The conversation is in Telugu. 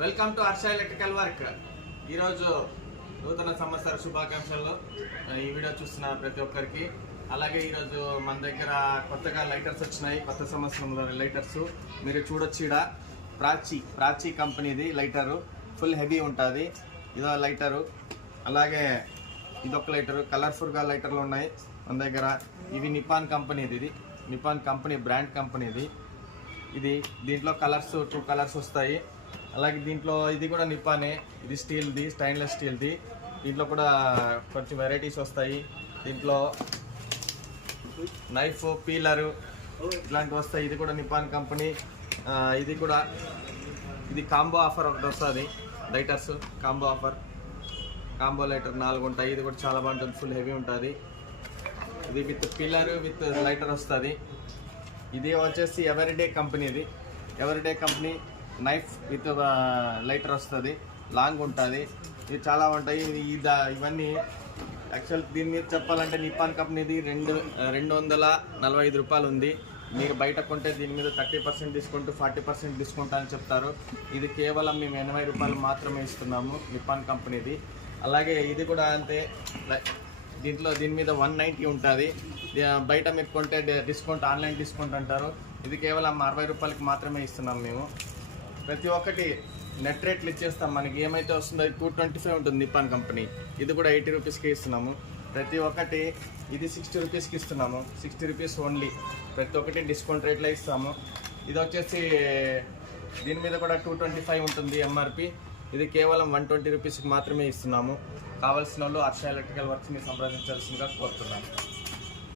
Welcome to Harsha electrical work. ఈరోజు నూతన సంవత్సర శుభాకాంక్షలు ఈ వీడియో చూస్తున్న ప్రతి ఒక్కరికి. అలాగే ఈరోజు మన దగ్గర కొత్తగా లైటర్స్ వచ్చినాయి. కొత్త సంవత్సరంలో లైటర్స్ మీరు చూడొచ్చు. ఇక్కడ ప్రాచీ కంపెనీది లైటరు ఫుల్ హెవీ ఉంటుంది. ఇదో లైటరు. అలాగే ఇదొక లైటరు. కలర్ఫుల్గా లైటర్లు ఉన్నాయి మన దగ్గర. ఇవి నిపాన్ కంపెనీది. ఇది నిపాన్ కంపెనీ బ్రాండ్ కంపెనీది. ఇది దీంట్లో కలర్స్ 2 కలర్స్ వస్తాయి. అలాగే దీంట్లో ఇది కూడా నిపానే. ఇది స్టీల్ది, స్టెయిన్లెస్ స్టీల్ది. దీంట్లో కూడా కొంచెం వెరైటీస్ వస్తాయి. దీంట్లో నైఫ్, పీలరు ఇట్లాంటివి వస్తాయి. ఇది కూడా నిపాన్ కంపెనీ. ఇది కాంబో ఆఫర్ ఒకటి వస్తుంది. Lighters combo offer. Combo lighter 4 ఉంటాయి. ఇది కూడా చాలా బాగుంటుంది, ఫుల్ హెవీ ఉంటుంది. ఇది విత్ పిల్లర్ విత్ లైటర్ వస్తుంది. ఇది వచ్చేసి ఎవరిడే కంపెనీది. Eveready company knife with lighter వస్తుంది. లాంగ్ ఉంటుంది. ఇవి చాలా ఉంటాయి. ఇవన్నీ యాక్చువల్ దీని మీద చెప్పాలంటే నిపాన్ కంపెనీది 245 రూపాయలు ఉంది. మీరు బయట కొంటే దీని మీద 30% డిస్కౌంట్, 40% డిస్కౌంట్ అని చెప్తారు. ఇది కేవలం మేము 80 రూపాయలు మాత్రమే ఇస్తున్నాము, నిపాన్ కంపెనీది. అలాగే ఇది కూడా అంతే. దీని మీద 190 ఉంటుంది. బయట మీరు కొంటే డిస్కౌంట్, ఆన్లైన్ డిస్కౌంట్ అంటారు. ఇది కేవలం 60 రూపాయలకి మాత్రమే ఇస్తున్నాం మేము. ప్రతి ఒక్కటి నెట్ రేట్లు ఇచ్చేస్తాం. మనకి ఏమైతే వస్తుందో 225 ఉంటుంది నిపాన్ కంపెనీ. ఇది కూడా 80 రూపీస్కి ఇస్తున్నాము. ప్రతి ఒక్కటి ఇది 60 రూపీస్కి ఇస్తున్నాము. 60 రూపీస్ ఓన్లీ. ప్రతి ఒక్కటి డిస్కౌంట్ రేట్లో ఇస్తాము. ఇది వచ్చేసి దీని మీద కూడా 225 ఉంటుంది ఎంఆర్పి. ఇది కేవలం 120 రూపీస్కి మాత్రమే ఇస్తున్నాము. కావాల్సిన వాళ్ళు హర్ష ఎలక్ట్రికల్ వర్క్స్ని సంప్రదించాల్సిందిగా కోరుతున్నాను.